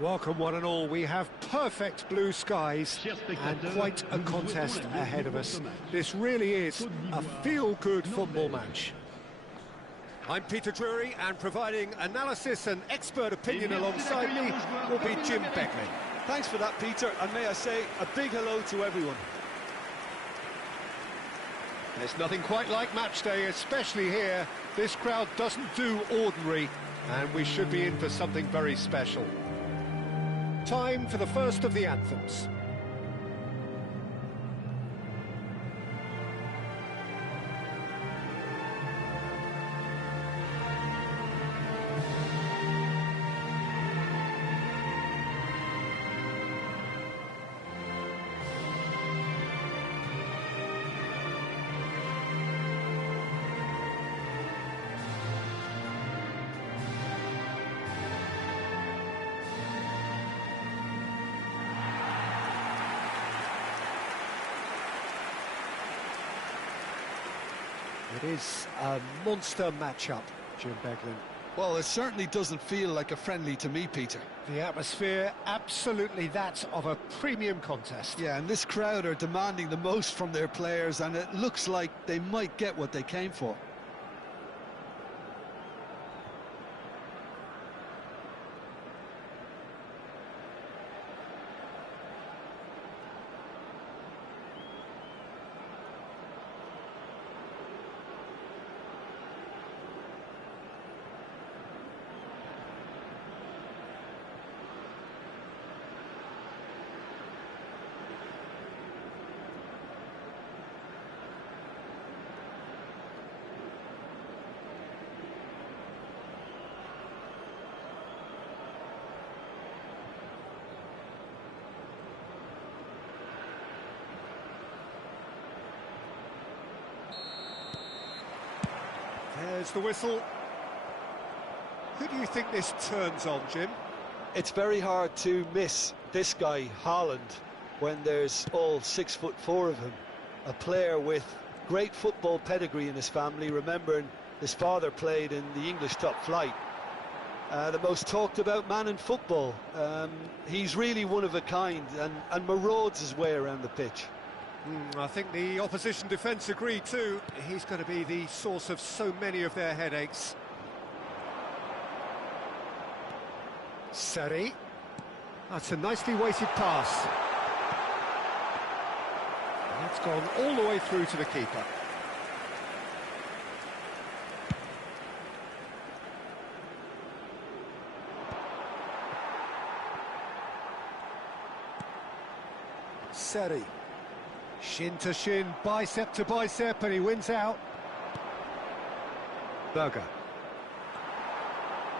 Welcome one and all, we have perfect blue skies and quite a contest ahead of us. This really is a feel-good football match. I'm Peter Drury, and providing analysis and expert opinion alongside me will be Jim Beckley. Thanks for that, Peter, and may I say a big hello to everyone. There's nothing quite like match day, especially here. This crowd doesn't do ordinary, and we should be in for something very special. Time for the first of the anthems. It is a monster matchup, Jim Beckley. Well, it certainly doesn't feel like a friendly to me, Peter. The atmosphere, absolutely that of a premium contest. Yeah, and this crowd are demanding the most from their players, and it looks like they might get what they came for. There's the whistle. Who do you think this turns on, Jim? It's very hard to miss this guy, Haaland, when there's all 6'4" of him. A player with great football pedigree in his family, remembering his father played in the English top flight. The most talked about man in football. He's really one of a kind and marauds his way around the pitch. I think the opposition defence agree too. He's going to be the source of so many of their headaches. Seri. That's a nicely weighted pass. That's gone all the way through to the keeper. Seri. Shin to shin, bicep to bicep, and he wins out. Berger.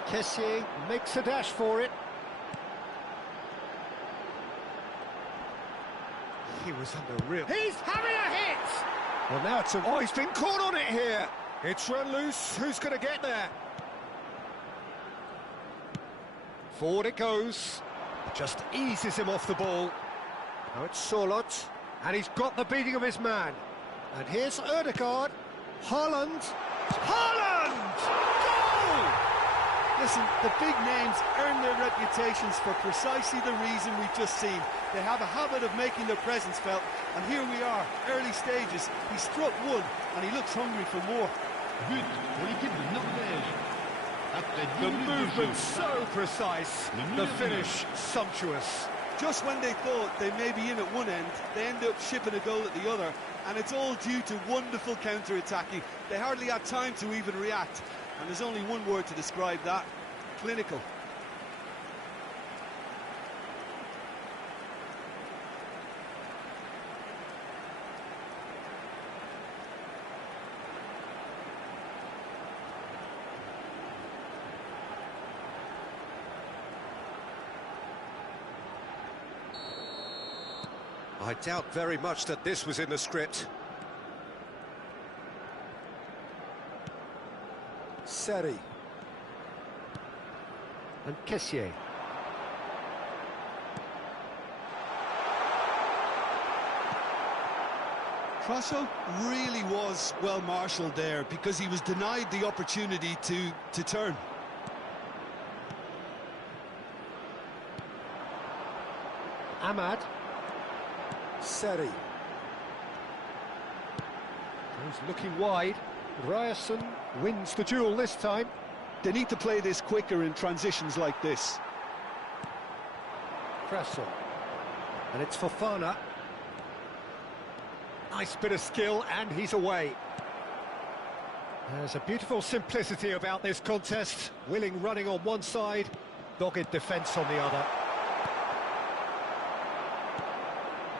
Kessié makes a dash for it. He was under real... He's having a hit! Well, now it's a... Oh, he's been caught on it here! It's run loose, who's going to get there? Forward it goes. Just eases him off the ball. Now it's Solot. And he's got the beating of his man. And here's Ødegaard. Haaland. Haaland! Goal! Listen, the big names earn their reputations for precisely the reason we've just seen. They have a habit of making their presence felt, and here we are, early stages. He struck one, and he looks hungry for more. But pour l'équipe de Norvège. The movement so precise, the finish sumptuous. Just when they thought they may be in at one end, they end up shipping a goal at the other, and it's all due to wonderful counter-attacking. They hardly had time to even react, and there's only one word to describe that: clinical. I doubt very much that this was in the script. Seri. And Kessié. Crosso really was well marshalled there because he was denied the opportunity to turn. Ahmad. Seri. He's looking wide. Ryerson wins the duel this time. They need to play this quicker in transitions like this. Kressel. And it's Fofana. Nice bit of skill, and he's away. There's a beautiful simplicity about this contest. Willing running on one side, dogged defence on the other.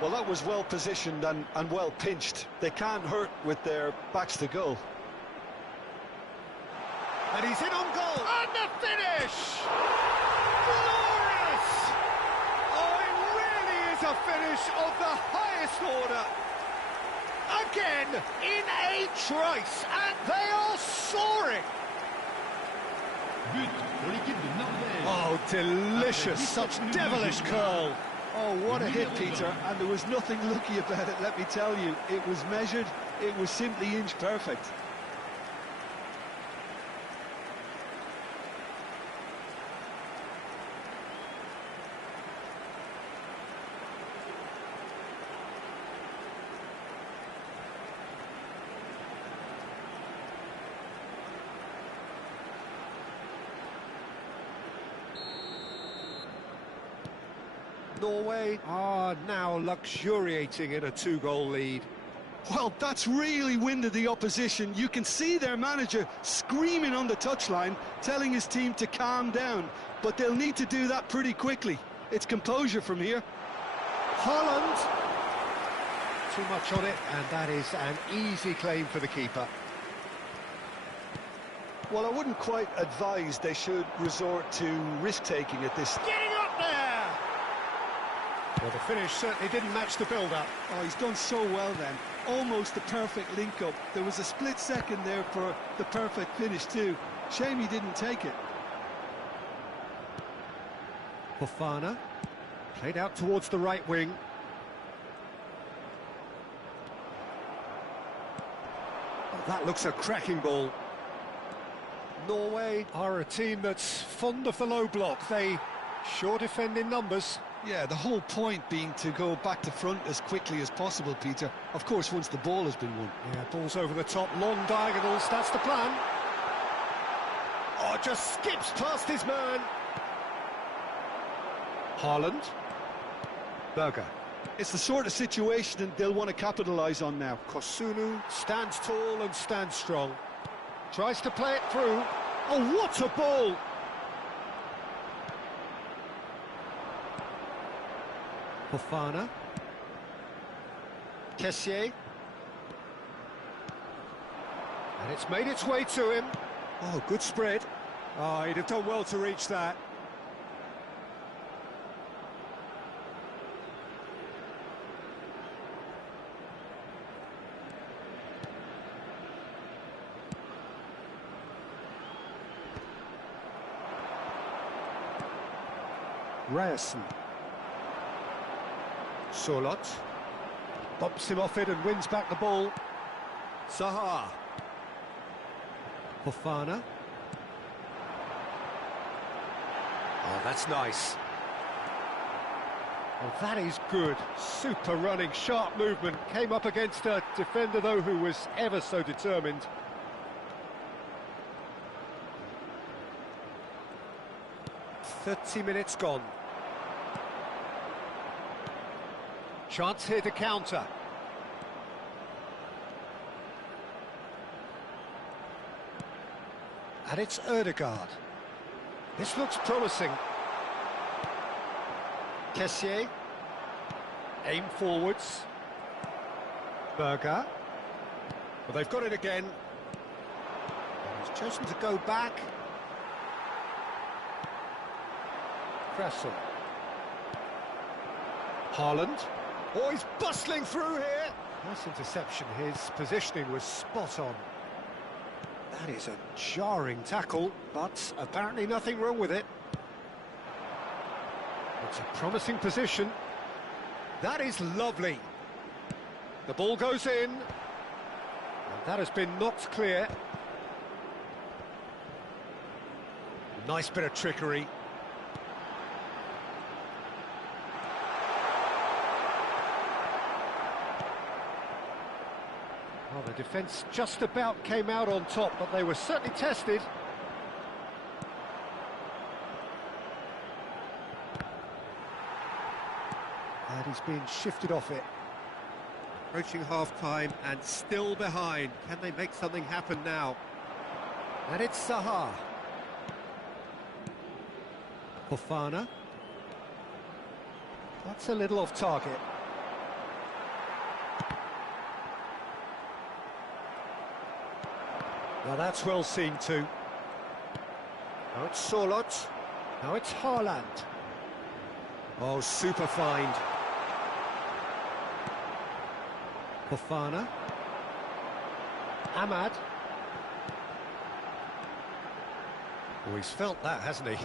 Well, that was well positioned and well pinched. They can't hurt with their backs to goal. And he's in on goal. And the finish! Glorious! Oh, it really is a finish of the highest order. Again, in a trice, and they are soaring. But pour l'équipe de Norvège. Oh, delicious, such devilish curl. Oh, what a hit, Peter, and there was nothing lucky about it, let me tell you. It was measured, it was simply inch perfect. Norway are now luxuriating in a two-goal lead. Well, that's really winded the opposition. You can see their manager screaming on the touchline, telling his team to calm down. But they'll need to do that pretty quickly. It's composure from here. Haaland. Too much on it, and that is an easy claim for the keeper. Well, I wouldn't quite advise they should resort to risk-taking at this. Getting up there! Well, the finish certainly didn't match the build-up. Oh, he's done so well then. Almost the perfect link-up. There was a split second there for the perfect finish too. Shame he didn't take it. Fofana. Played out towards the right wing. Oh, that looks a cracking ball. Norway are a team that's fond of the low block. They sure defend in numbers. Yeah, the whole point being to go back to front as quickly as possible, Peter. Of course, once the ball has been won. Yeah, balls over the top, long diagonals, that's the plan. Oh, just skips past his man. Haaland. Berger. It's the sort of situation they'll want to capitalise on now. Kosunu stands tall and stands strong. Tries to play it through. Oh, what a ball! Fofana. Kessié. And it's made its way to him. Oh, good spread. Oh, he'd have done well to reach that. Ryerson. Solot bumps him off it and wins back the ball. Zaha. Fofana. Oh, that's nice. Well, that is good. Super running, sharp movement. Came up against a defender, though, who was ever so determined. .30 gone. Chance here to counter. And it's Ødegaard. This looks promising. Kessié. Aim forwards. Berger. Well, they've got it again. He's chosen to go back. Kressel. Haaland. Oh, he's bustling through here. Nice interception. His positioning was spot on. That is a jarring tackle, but apparently nothing wrong with it. It's a promising position. That is lovely. The ball goes in. And that has been knocked clear. Nice bit of trickery. defence just about came out on top, but they were certainly tested. And he's being shifted off it. Approaching half-time and still behind. Can they make something happen now? And it's Zaha. Fofana. That's a little off target. Well, that's well seen too. Now it's Solot. Now it's Haaland. Oh, super find. Fofana. Ahmad. Oh, he's felt that, hasn't he?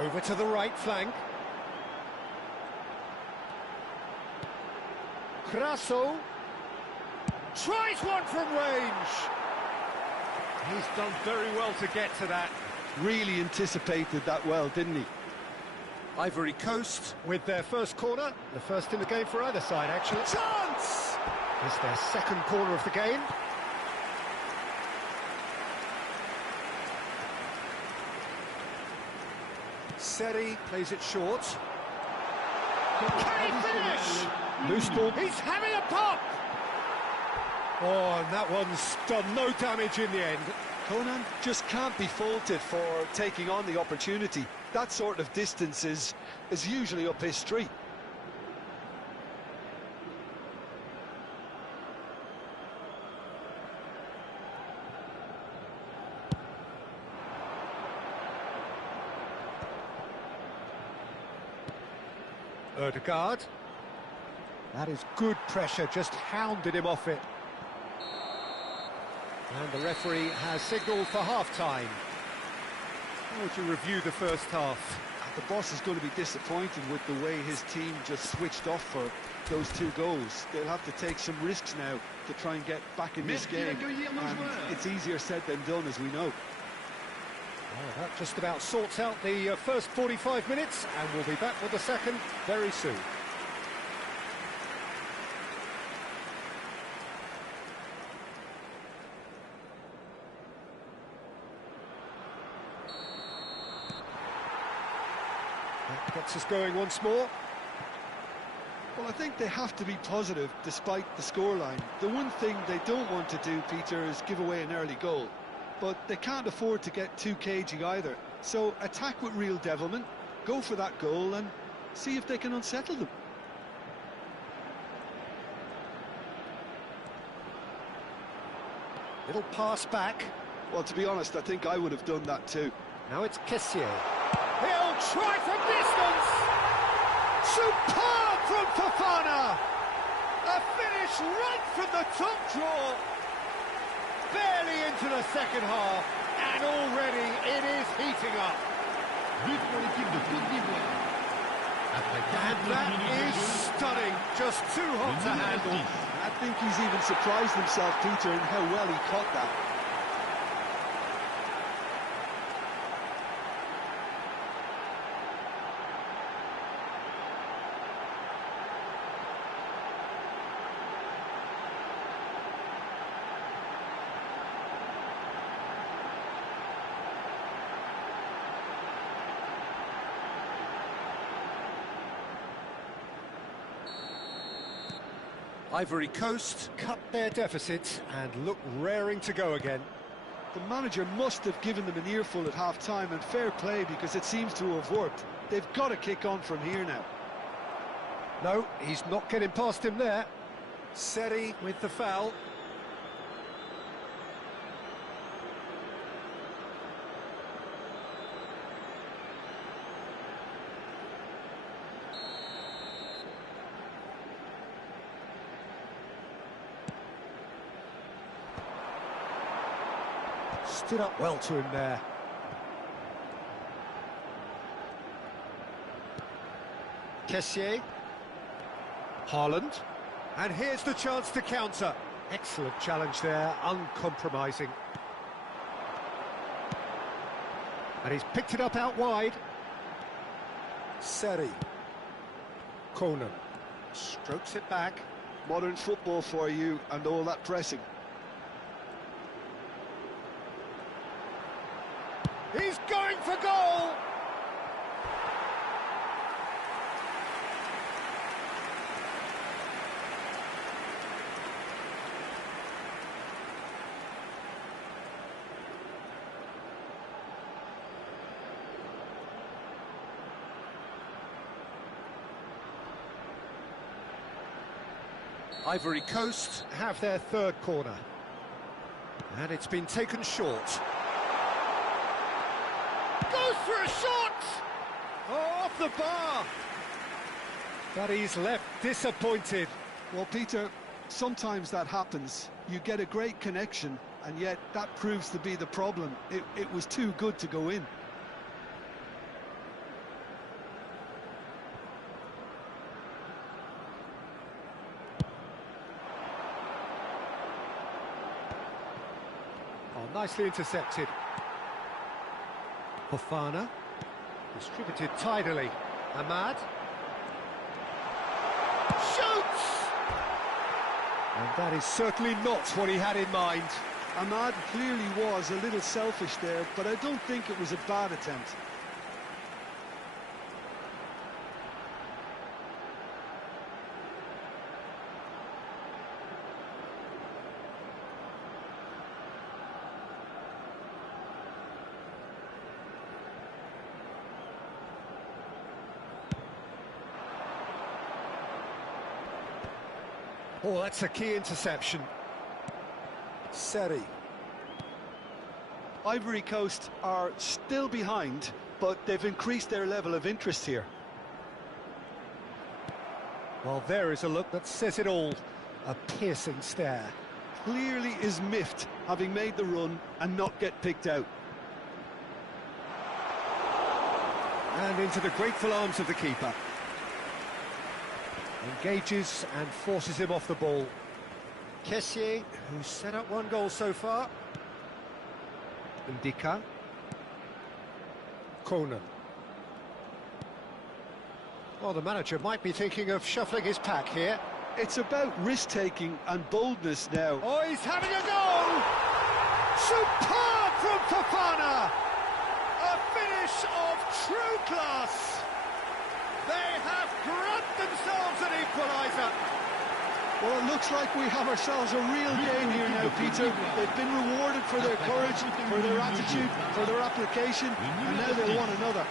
Over to the right flank. Grasso tries one from range. He's done very well to get to that. Really anticipated that well, didn't he? Ivory Coast with their first corner. The first in the game for either side, actually. Chance! It's their second corner of the game. Seri plays it short. Can he finish? Loose ball. He's having a pop! Oh, and that one's done no damage in the end. Conan just can't be faulted for taking on the opportunity. That sort of distance is usually up his street. Ødegaard. That is good pressure, just hounded him off it. And the referee has signalled for half-time. How would you review the first half? The boss is going to be disappointed with the way his team just switched off for those two goals. They'll have to take some risks now to try and get back in this game. And it's easier said than done, as we know. Well, that just about sorts out the first 45 minutes, and we'll be back with the second very soon. That gets us going once more. Well, I think they have to be positive despite the scoreline. The one thing they don't want to do, Peter, is give away an early goal. But they can't afford to get too cagey either. So attack with real devilment, go for that goal and see if they can unsettle them. Little pass back. Well, to be honest, I think I would have done that too. Now it's Kessié. He'll try from distance! Superb from Fofana! A finish right from the top draw! Barely into the second half, and already it is heating up. But pour l'équipe de Côte d'Ivoire. And that is stunning, just too hot to handle. I think he's even surprised himself, Peter, in how well he caught that. Ivory Coast cut their deficit and look raring to go again. The manager must have given them an earful at half-time, and fair play because it seems to have worked. They've got to kick on from here now. No, he's not getting past him there. Seri with the foul. Stood up well to him there. Kessié. Haaland. And here's the chance to counter. Excellent challenge there, uncompromising. And he's picked it up out wide. Seri. Conan strokes it back. Modern football for you and all that pressing. He's going for goal! Ivory Coast have their third corner. And it's been taken short. Goes for a shot! Oh, off the bar! But he's left disappointed. Well, Peter, sometimes that happens. You get a great connection, and yet that proves to be the problem. It was too good to go in. Oh, nicely intercepted. Fofana, distributed tidily. Ahmad. Shoots! And that is certainly not what he had in mind. Ahmad clearly was a little selfish there, but I don't think it was a bad attempt. Oh, that's a key interception. Seri. Ivory Coast are still behind, but they've increased their level of interest here. Well, there is a look that says it all. A piercing stare. Clearly is miffed, having made the run and not get picked out. And into the grateful arms of the keeper. Engages and forces him off the ball. Kessié, who's set up one goal so far. Ndika. Conan. Well, the manager might be thinking of shuffling his pack here. It's about risk-taking and boldness now. Oh, he's having a go! Superb from Fofana! A finish of true class! They have grabbed themselves an equaliser. Well, it looks like we have ourselves a real game here now, Peter. They've been rewarded for their courage, for their attitude, for their application, and now they want another.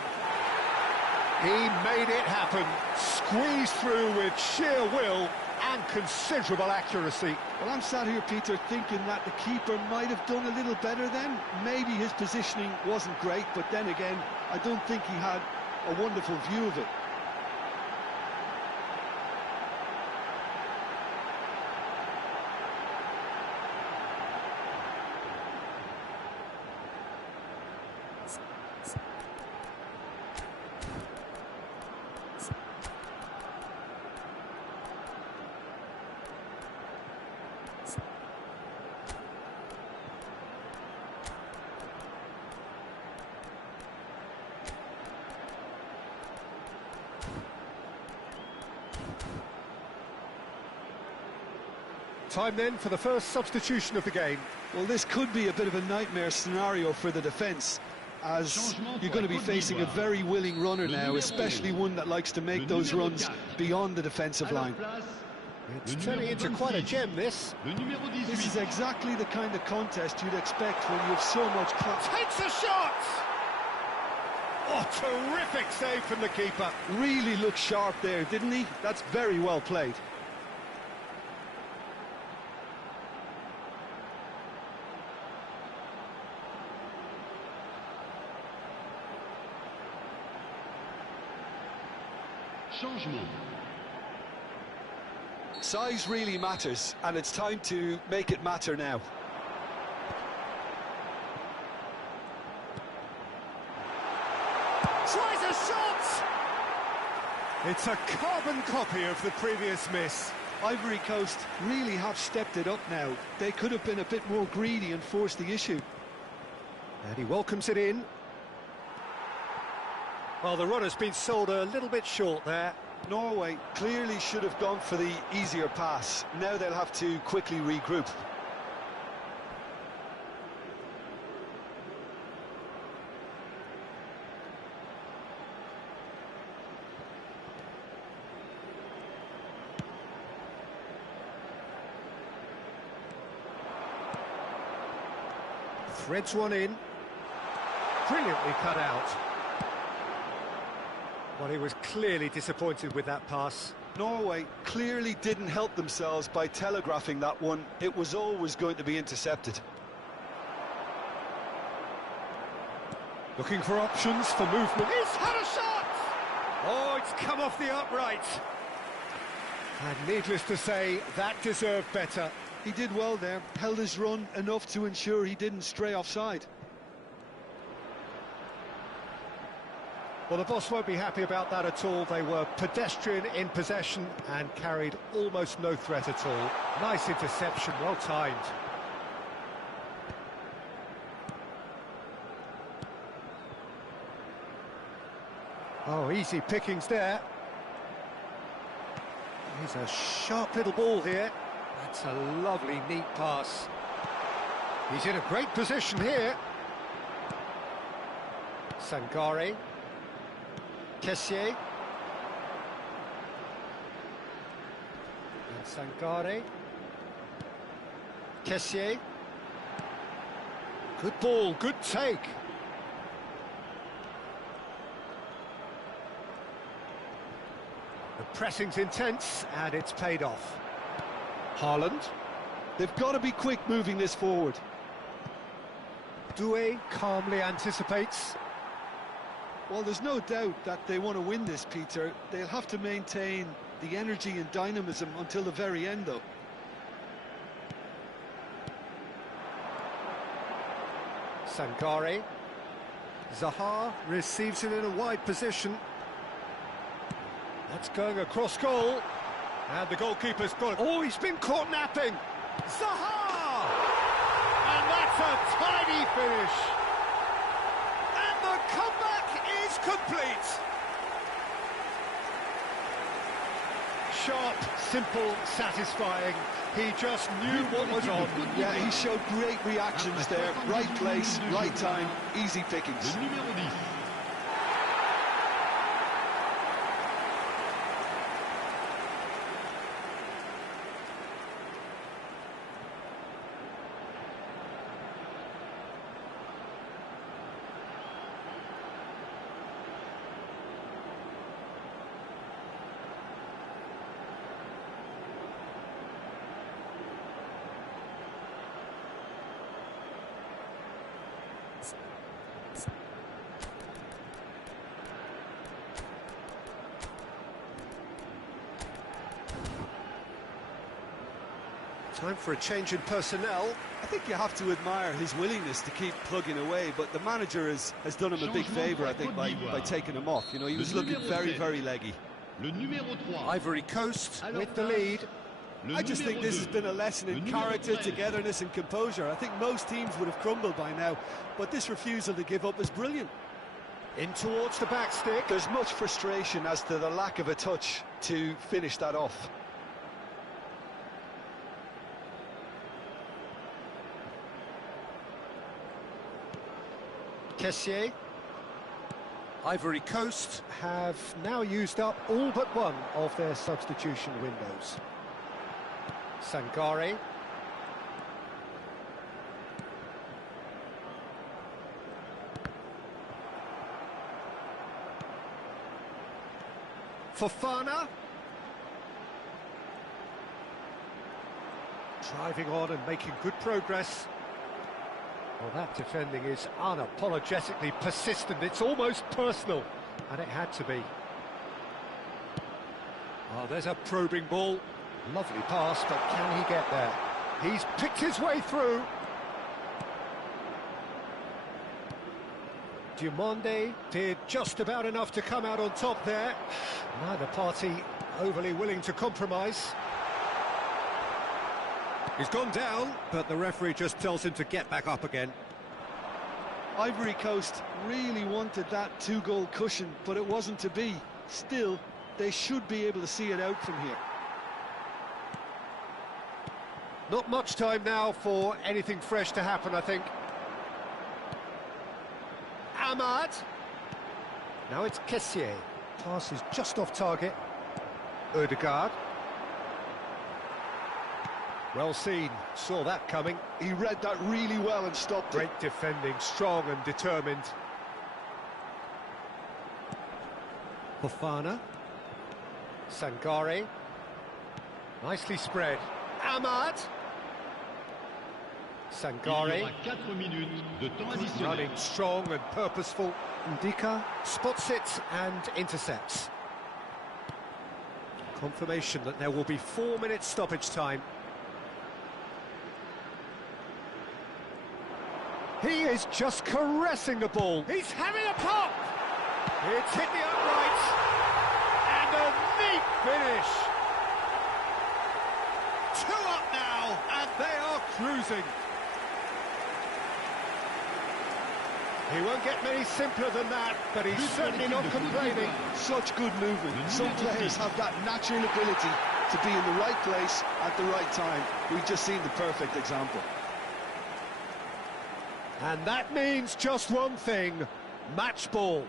He made it happen, squeezed through with sheer will and considerable accuracy. Well, I'm sat here, Peter, thinking that the keeper might have done a little better then. Maybe his positioning wasn't great, but then again, I don't think he had a wonderful view of it. Time then for the first substitution of the game. Well, this could be a bit of a nightmare scenario for the defence, as you're going to be facing a very willing runner now, especially one that likes to make those runs beyond the defensive line. It's turning into quite a gem, this. This is exactly the kind of contest you'd expect when you have so much class. Takes a shot! Oh, terrific save from the keeper. Really looked sharp there, didn't he? That's very well played. Size really matters, and it's time to make it matter now. Tries a shot! It's a carbon copy of the previous miss. Ivory Coast really have stepped it up now. They could have been a bit more greedy and forced the issue. And he welcomes it in. Well, the runner's been sold a little bit short there. Norway clearly should have gone for the easier pass. Now they'll have to quickly regroup. Threads one in. Brilliantly cut out. Well, he was clearly disappointed with that pass. Norway clearly didn't help themselves by telegraphing that one. It was always going to be intercepted. Looking for options for movement. He's had a shot! Oh, it's come off the upright. And needless to say, that deserved better. He did well there, held his run enough to ensure he didn't stray offside. Well, the boss won't be happy about that at all. They were pedestrian in possession and carried almost no threat at all. Nice interception, well timed. Oh, easy pickings there. Here's a sharp little ball here. That's a lovely, neat pass. He's in a great position here. Sangare. Kessier. And Sangare. Kessier. Good ball, good take. The pressing's intense, and it's paid off. Haaland. They've got to be quick moving this forward. Doué calmly anticipates. Well, there's no doubt that they want to win this, Peter. They'll have to maintain the energy and dynamism until the very end, though. Sangare. Zaha receives it in a wide position. That's going across goal. And the goalkeeper's got it. Oh, he's been caught napping. Zaha! And that's a tidy finish. And the comeback is complete. Sharp, simple, satisfying. He just knew what was on. Yeah, he showed great reactions there. Right place, right time, easy pickings. Time for a change in personnel. I think you have to admire his willingness to keep plugging away, but the manager has done him a big favour, I think, by taking him off. You know, he was looking very, very leggy. Ivory Coast with the lead. I just think this has been a lesson in character, togetherness and composure. I think most teams would have crumbled by now, but this refusal to give up is brilliant. In towards the back stick. There's much frustration as to the lack of a touch to finish that off. Kessier. Ivory Coast have now used up all but one of their substitution windows. Sangare. Fofana. Driving on and making good progress. Well, that defending is unapologetically persistent. It's almost personal, and it had to be. Oh, there's a probing ball. Lovely pass, but can he get there? He's picked his way through. Dumonde did just about enough to come out on top there. Neither party overly willing to compromise. He's gone down, but the referee just tells him to get back up again. Ivory Coast really wanted that two-goal cushion, but it wasn't to be. Still, they should be able to see it out from here. Not much time now for anything fresh to happen, I think. Ahmad. Now it's Kessié. Pass is just off target. Ødegaard. Well seen, saw that coming. He read that really well and stopped it. Great defending, strong and determined. Fofana. Sangare. Nicely spread. Ahmad. Sangare. Running strong and purposeful. Ndika spots it and intercepts. Confirmation that there will be 4 minutes stoppage time. He is just caressing the ball. He's having a pop! It's hit the uprights. And a neat finish. 2 up now, and they are cruising. He won't get many simpler than that, but he's certainly not complaining. Such good movement. Some players have that natural ability to be in the right place at the right time. We've just seen the perfect example. And that means just one thing, match ball.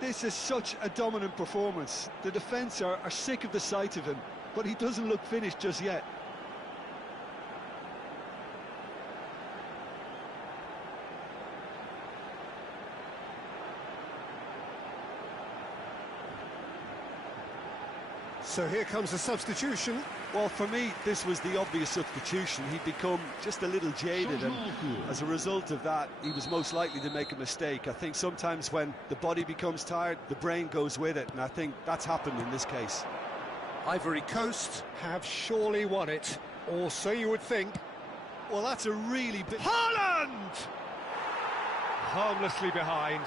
This is such a dominant performance. The defence are sick of the sight of him, but he doesn't look finished just yet. So here comes the substitution. Well, for me, this was the obvious substitution. He'd become just a little jaded, and as a result of that, he was most likely to make a mistake. I think sometimes when the body becomes tired, the brain goes with it, and I think that's happened in this case. Ivory Coast have surely won it, or so you would think. Well, that's a really big... Haaland! Harmlessly behind.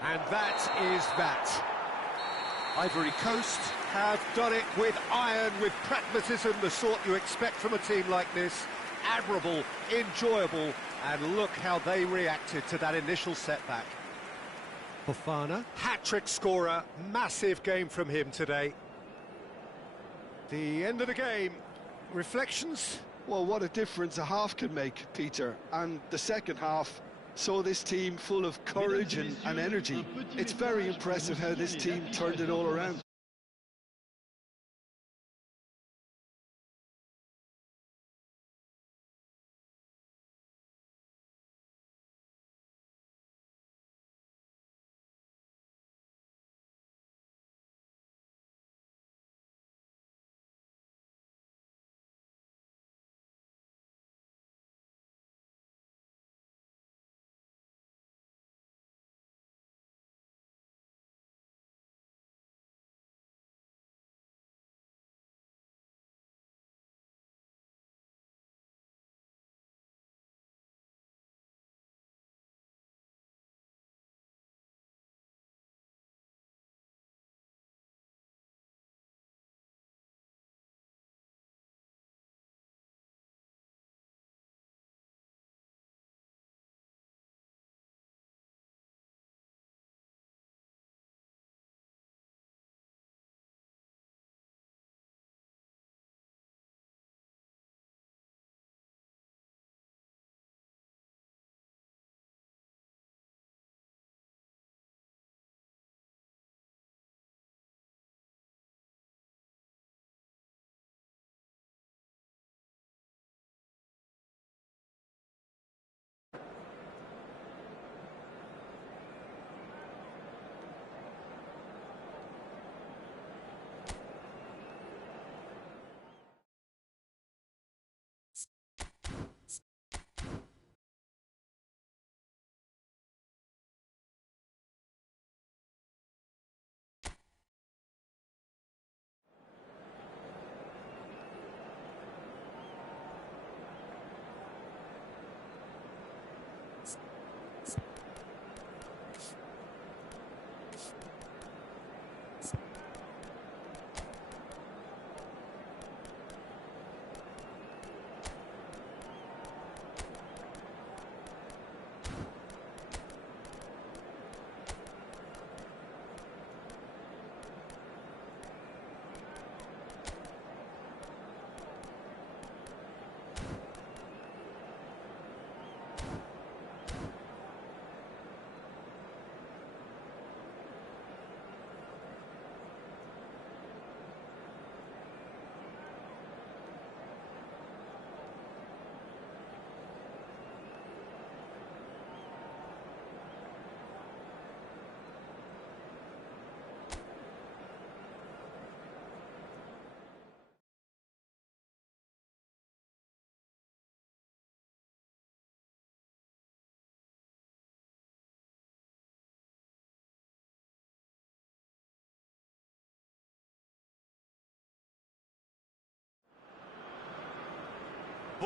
And that is that. Ivory Coast have done it with iron, with pragmatism, the sort you expect from a team like this. Admirable, enjoyable, and look how they reacted to that initial setback. Fofana, hat-trick scorer, massive game from him today. The end of the game, reflections? Well, what a difference a half can make, Peter. And the second half saw this team full of courage and energy. It's very impressive how this team turned it all around.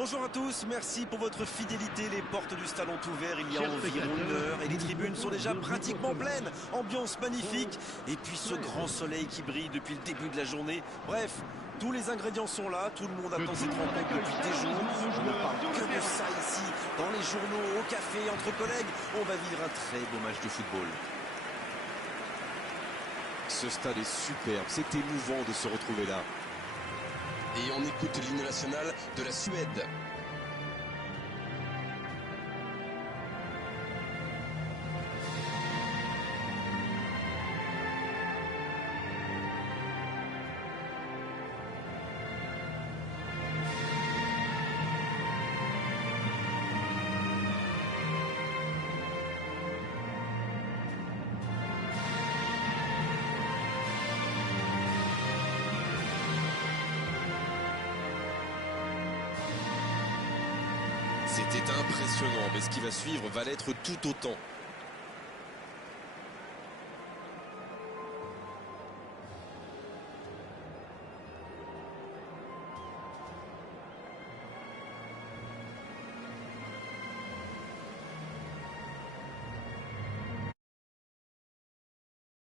Bonjour à tous, merci pour votre fidélité. Les portes du stade ont ouvert il y a environ 1 heure et les tribunes sont déjà pratiquement pleines. Ambiance magnifique et puis ce grand soleil qui brille depuis le début de la journée. Bref, tous les ingrédients sont là, tout le monde attend cette rencontre depuis des jours. On ne parle que de ça ici, dans les journaux, au café, entre collègues. On va vivre un très beau match de football. Ce stade est superbe, c'est émouvant de se retrouver là. Et on écoute l'hymne national de la Suède. C'était impressionnant, mais ce qui va suivre va l'être tout autant.